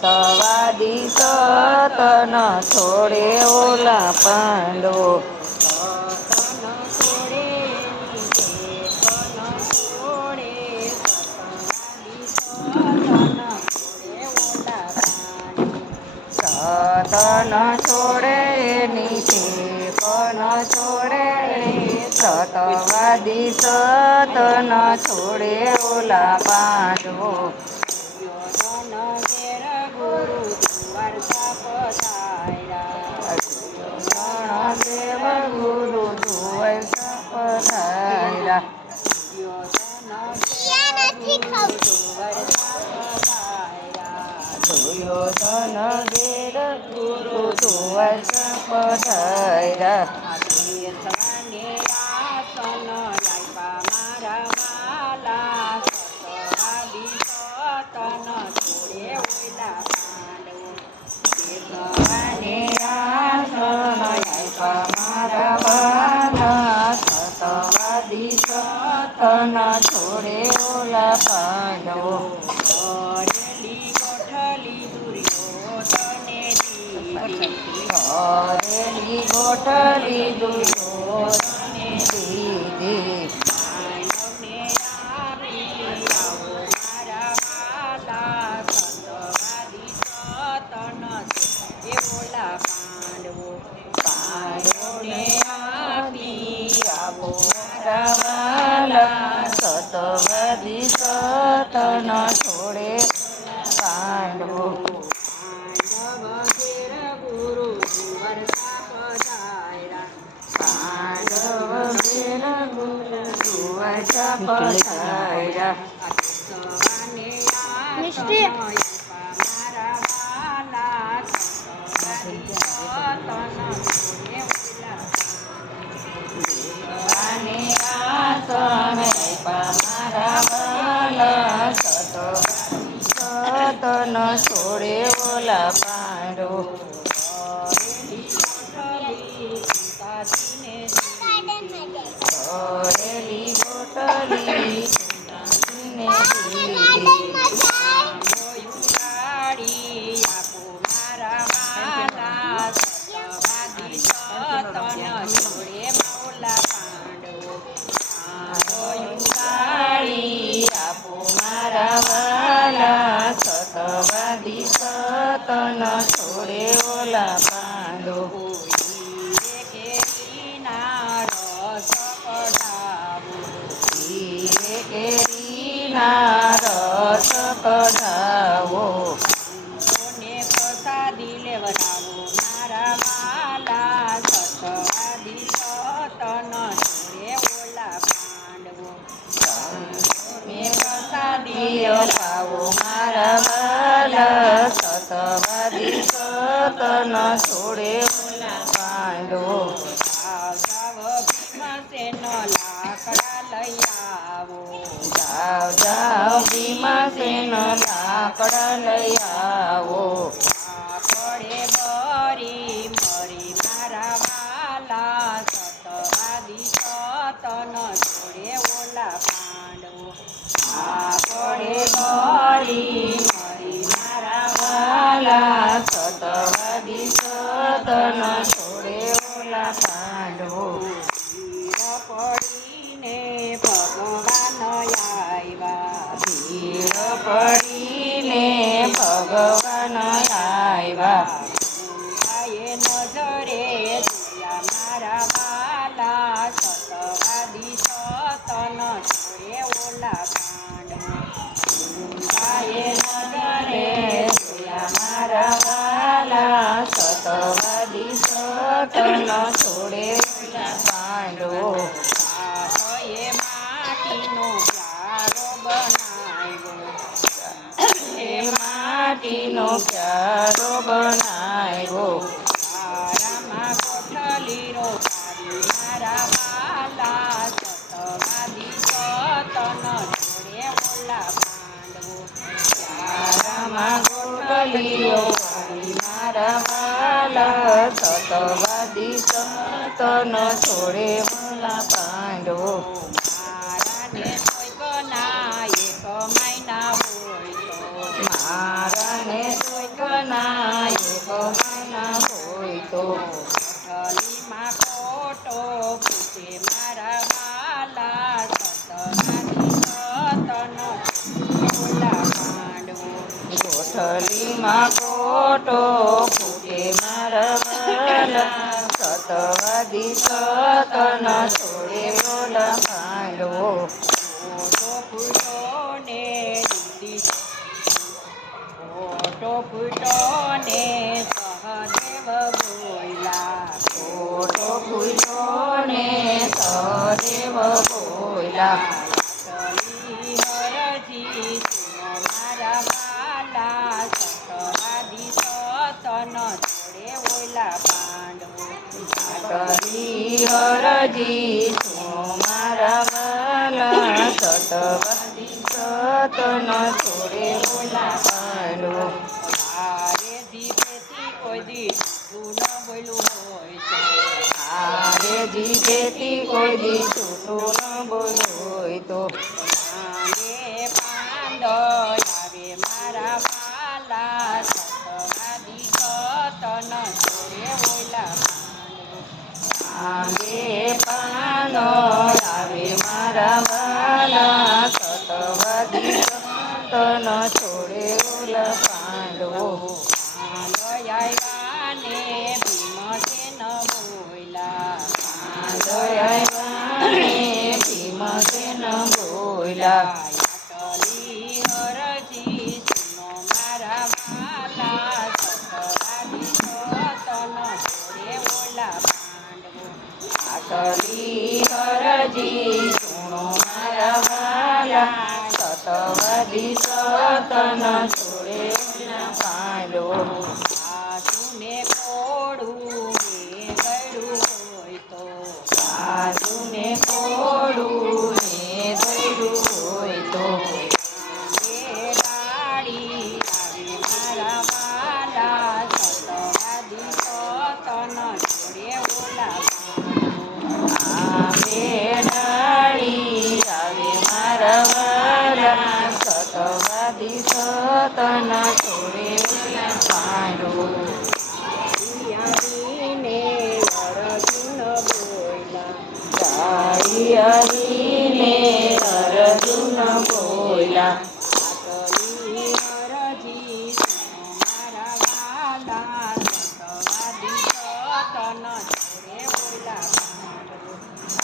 સતવાદી સતન છોડે ઓલા પાંડવો સતન છોડે એની કન છોડે સતવાદી સતન છોડે ઓલા પાંડવો સતન છોડે એની કન છોડે સતવાદી સતન છોડે ઓલા પાંડવો દુર્યોધન ઘેર ગુરુ દ્વારકા પધાર્યા દેવ ગુરુ ધુવર પધાર્યા દુર્યોધન ઘેર ગુરુ દ્વારકા પધાર્યા દુર્યોધન વેર ગુરુ ધુવર પધાર્યા આદેશવાને આસન આપ્યા મારા વાલા સતવાદી સતન છોડે ઓલા પાંડવો અને આસન આપ્યા મારા વાલા સતવાદી સતન છોડે ઓલા પાંડવો કરેલી ગોઠલી દુર્યોધને દીધી હરેલી ગોઠલી દુર્યોધને દીધી પાંડવને આપી આવો મારા વાલા સતવાદી સતન એ ઓલા પાંડવો પાંડવોને આપી આપો મારા વાલા સતવાદી સતન છોડે પાંડવો પાંડવ ઘેર ગુરુ દ્વારકા પધાર્યા પાંડવ વેર ગુરુ ધુવર પધાર્યા સવાને આસન મારા વાલા સતવાદી સતન છોડે ઓલા અને આસન આપ્યા મારા વાલા સતન છોડે ઓલા પાંડવો કરેલી ગોઠલી ને દીધી આપો મારા વાલા સતવાદી સતન છોડે ઓલા પાંડવો કાળી આપો મારા વાલા સતવાદી સતન છોડે ઓલા પાંડવો કેરીના રસ કઢાવો પ્રસાદી લેવડાવો મારા વાલા સતવાદી સતન છોડે ઓલા પાંડવો પ્રસાદી લાવો મારા વાલા સતવાદી સતન છોડે ઓલા પાંડવો ભીમસેન લાકડા લઈ આવો જાવ જાવ ભીમસેન લાકડા લઈ આવો પડે બરી મરી મારા વાલા સતવાદી સતન છોડે ઓલા પાંડવો પડે બળી મરી મારા વાલા સતવાદી સતન છોડે ઓલા પાંડવો પડીને ભગવાન આવ્યા ભીડ પડીને ભગવાન આવ્યા એ નજરે જોયા મારા વાલા સતવાદી સતન છોડે ઓલા પાંડવો એ નજરે જોયા મારા વાલા સતવાદી સતન છોડે ઓલા પાંડવો એ માટીનો પ્યારો બનાવ્યો એ માટીનો પ્યારો બનાવ્યો તારામાં કોઠલી રોકાવી મારા વાલા સતવાદી સતન છોડે ઓલા પાંડવો તારામાં ગોઠલીઓ વાળી મારા વાલા સતવાદી સતન છોડે ઓલા પાંડવો મારાને કોઈક ના એક મહિના હોય તો મારાને આવે મારા વાલા સતવાદી સતન ઓલા પાંડવો કોઠલીમાં કોટો ફૂટે મારા વાલા સતવાદી સતન છોડે ઓલા પાંડવો ઓટો ફૂટો ને દીદી ઓટો ફૂટો ને સહદેવ બોલ્યા કોટો ફૂટો ને સદેવ બોલ્યા ચલી હરજી સુનો મારા વાલા સતવાદી સતન છોડે ઓલા પાંડવો કરી હરજી સુનો મારા વાલા સતવાદી સતન છોડે ઓલા પાંડવો તારે જીભેથી કોઈ દી તું ન બોલ્યું હોય તો આરે જીભેથી કોઈ દી છૂટું ન બોલ્યું હોય તો આને પાંડ આવે મારા વાલા સતવાદી સતન છોડે ઓલા પાંડવો આંબે પાનો આવે મારા વાલા સતવાદી સતન છોડે ઓલા પાંડવો પાંડયાને ભીમસેન બોલ્યા પાંડયાને ભીમસેન બોલ્યા ચલી હરજી સુનો મારા વાલા સતવાદી સતન છોડે ઓલા પાંડવો આટલી હરજી સુણો મારા વાલા સતવાદી સતન છોડે ઓલા પાંડવો સાસુને કોડું મેં ગળ્યું હોય તો સાસુને કોડું ને ધર્યું હોય તો એ દાડી આવે મારા વાલા સતવાદી સતન છોડે ઓલા પાંડવો આંબે ડાળી આવે મારા વાલા સતવાદી સતન છોડે ઓલા પાંડવો આવીને અર્જુન બોલ્યા ડાળી આવીને અર્જુન બોલ્યા આટલી હરજી સુનો મારા વાલા સતવાદી સતન છોડે ઓલા પાંડવો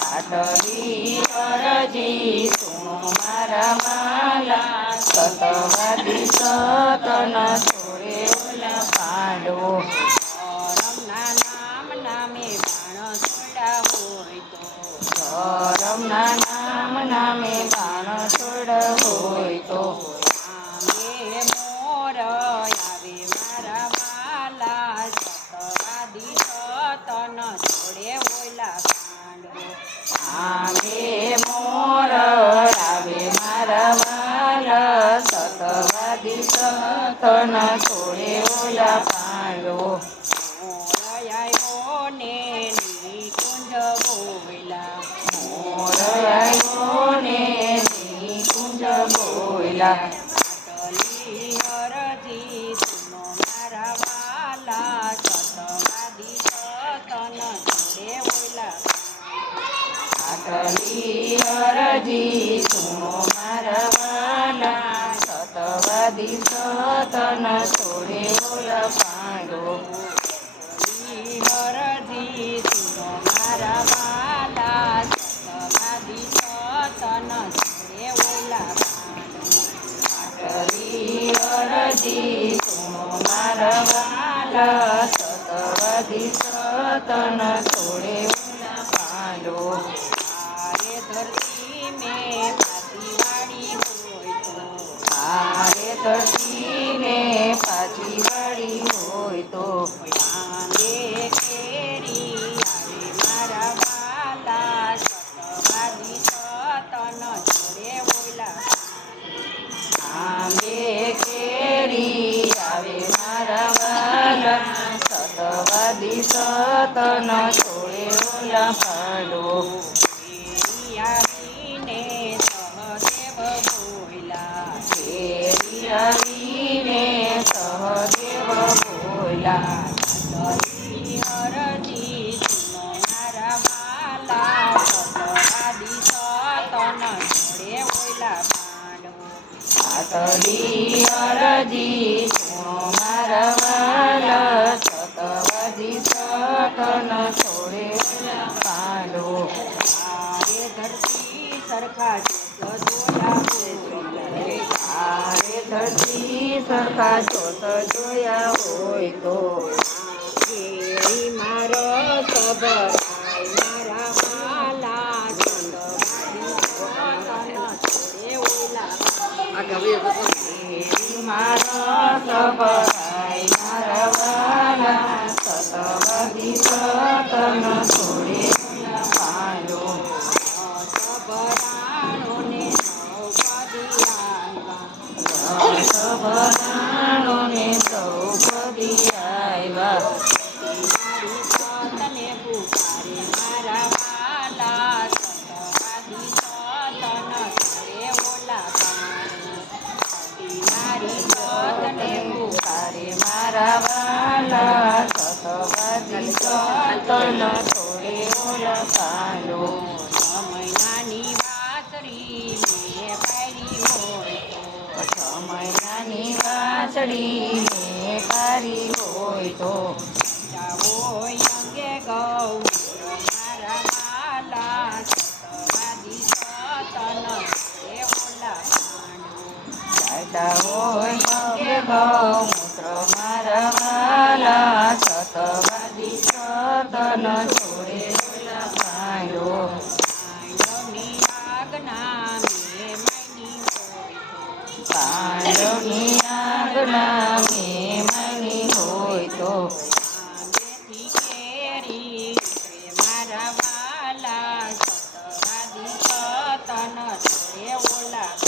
આટલી અરજી સુણો મારા વાલા સતવાદી સતન છોડે ઓલા પાંડવો કરમના નામ નામે બાણ છોડ્યા હોય તો ધરમના નામ નામે બાણ છોડ હોય તો આંબે મોર આવે મારા વાલા સતવાદી સતન છોડે ઓલા પાંડવો આંબે મોર આવે મારા વાલા સતવાદી સતન છોડે ઓલા પાંડવો મોર આવ્યો ને નિકુંજ બોલ્યા મોર આવ્યો ને નિકુંજ બોલ્યા આટલી હરજી સુનો મારા વાલા સતવાદી સતન છોડે ઓલા આટલી અરજી સુણો મારા વાલા સતવાદી સતન છોડે ઓલા પાંડવો આટલી હરજી સુનો મારા વાલા સતવાદી સતન છોડે ઓલા પાંડવો આટલી અરજી સુણો મારા વાલા સતવાદી સતન છોડે ઓલા પાંડવો આરે ધરતી મેં પાછી વાળી હોય તો આરે ધરતીને પાછી વળી હોય તો તરી અરજી સુણો મારા વાલા સતવાદી સતન છોડે પાંડો તારે ધરતી સરખા જોયા આરે ધરતી સરખા જોત જોયા હોય તો કેરી મારો સબરાય મારા વાલા સતવાદી ઓલા દેવી મારા સબરાય મારા વાલા સતવાદી સતન છોડે પાંડો સબરાણોને દ્રૌપદી આવ્યા સબરાણોને દ્રૌપદી આવ્યા મારી સતને પુકારે મારા વાલા સતવાદી સતન કરે ઓલા પાણી મારી સતને તારે મારા વાલા સતવાદી સતન છોડે ઓલા પાંડો મહિનાની વાસરી મેં પાડી હોય તો 6 મહિનાની વાછડી ને પારી હોય તો હોય અંગે ગૌમૂત્ર મારા વાલા સતવાદી સતન એ ઓલા પાંડુ દાદા હોય કે ગૌમૂત્ર મારા વાલા સતવાદી સતન છોડે ઓલા પાંડો પાંડવની આજ્ઞા મેં માની હોય તો પાંડવની આજ્ઞા મેં માની હોય તો આંબેથી કેરી ઉતરે મારા વાલા સતવાદી સતન એ ઓલા